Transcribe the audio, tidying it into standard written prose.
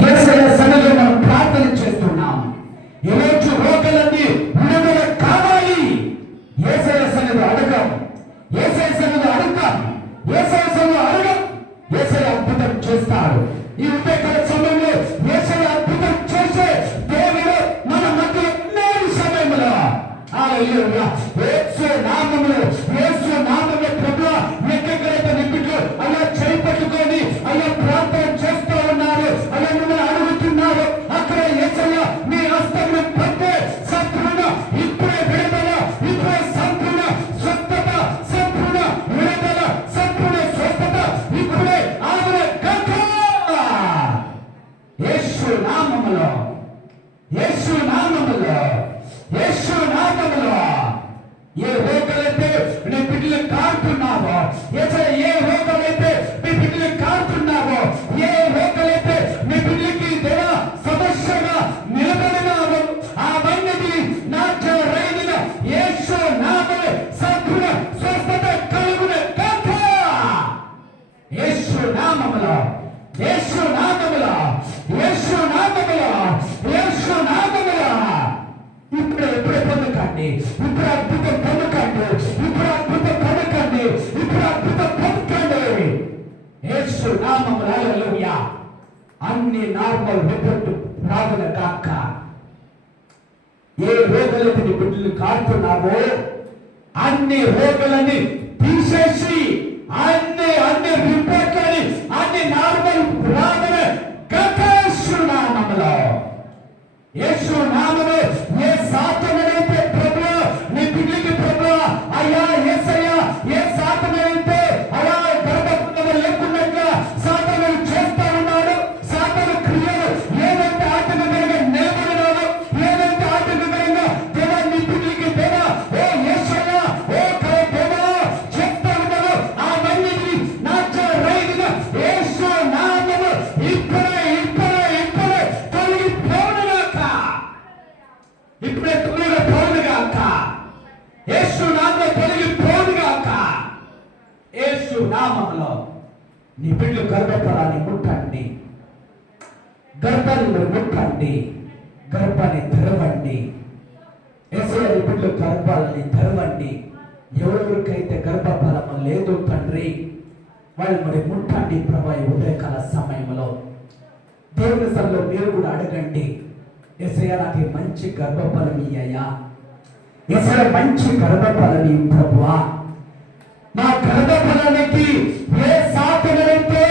యేసయ్య సన్నిధిలో మనం ప్రార్థన చేస్తున్నాం. ఈరోజు రోగులన్నీ విడుదల కావాలి. యేసయ్య సన్నిధిలో అడగం, యేసయ్య సన్నిధిలో అడగం, యేసయ్య సన్నిధిలో అడగం. యేసయ్య అద్భుతం చేస్తాడు. ఈ ఉదయకాల సమయంలో యేసయ్య అద్భుతం చేసే దేవుడు మన మధ్య ఉన్నాడు సమయంలో. హల్లెలూయా. యేసు నామములో, యేసు నామములో ప్రభువా, ఎక్కడైతే నింపిట్లో అలా చేయి పట్టుకొని అలా ప్రార్థన చేస్తూ ఉన్నారు, అలా మిమ్మల్ని అడుగుతున్నారు. అక్కడ యేసయ్య మీ హస్తమును పట్టే సంపూర్ణ ఇప్పుడే విడుదల, ఇప్పుడే సంపూర్ణ స్వస్థత, సంపూర్ణ విడుదల, సంపూర్ణ స్వస్థత ఇప్పుడే ఆమె కథ. యేసు నామములో, యేసు నామములో, యేసు నామములో. ఏ రోగులైతే నీ బిడ్డలు కారుతున్నావో, ఏ రోగులైతే నీ బిడ్డలు కారుతున్నావో, ఏ రోగులైతే నీ బిడ్డలకి దేవ సమస్యగా నిలబడినావో, అవన్నీ నాట్యరైన యేసు నామములో సంపూర్ణ స్వస్థత కలుగును గాక. యేసు నామములో, యేసు నామములో, యేసు నామములో, యేసు నామములో. ఇప్పుడే పొందుకండి, ఇప్పుడు అద్భుతం పొందుకండి, ఇప్పుడు అద్భుతం పొందుకండి, ఇప్పుడు అద్భుతం పొందుకండి. యేసు నామములో. హల్లెలూయా. అన్ని నార్మల్ రిపోర్ట్ రాగుల కాక. ఏ రోగులకి నీ బిడ్డలు కారుతున్నావో అన్ని రోగులని తీసేసి అన్ని రిపోర్ట్లని అన్ని నార్మల్ రాగుల కాక. యేసు నామములో, యేసు నామములో. ఏ సాతానుడైతే ప్రభువా నీ బిడ్డలకి ప్రభువా అయ్యా యేసయ్యా, ఏ సాతానుడైతే అలా గర్భఫలము లేకున్నట్లుగా సాతాను చేస్తా ఉన్నాడు, సాతాను క్రియలు ఏదైతే ఆటంకకరంగా నిలబడినాడో, ఏదైతే ఆటంకకరంగా దేవా నీ బిడ్డలకి దేవా ఓ యేసయ్యా ఓ దేవా చెప్తా ఉన్నాడు, అవన్నీ నాట్యరైన యేసు నామములో ఇప్పుడే తొలగిపోవునుగాక. ఇప్పుడే తొలగిపోవునుగాక. యేసు నామములో తొలగిపోవునుగాక. యేసు నామములో. నీ బిడ్డలు గర్భఫలాన్ని ముట్టండి, గర్భాన్ని ముట్టండి, గర్భాన్ని తెరవండి. యేసయ్య నీ బిడ్డలు గర్భాలని తెరవండి. ఎవరికైతే గర్భఫలము లేదు తండ్రి వాళ్ళు మరి ముట్టండి ప్రభా. ఈ ఉదయకాల సమయంలో దేవుని సన్నిధిలో మీరు కూడా అడగండి, యేసయ్య నాకు మంచి గర్భఫలం ఇయ్యయ్యా, యేసయ్య మంచి గర్భఫలం ప్రభువా. నా గర్భఫలానికి ఏ సాతానుడైతే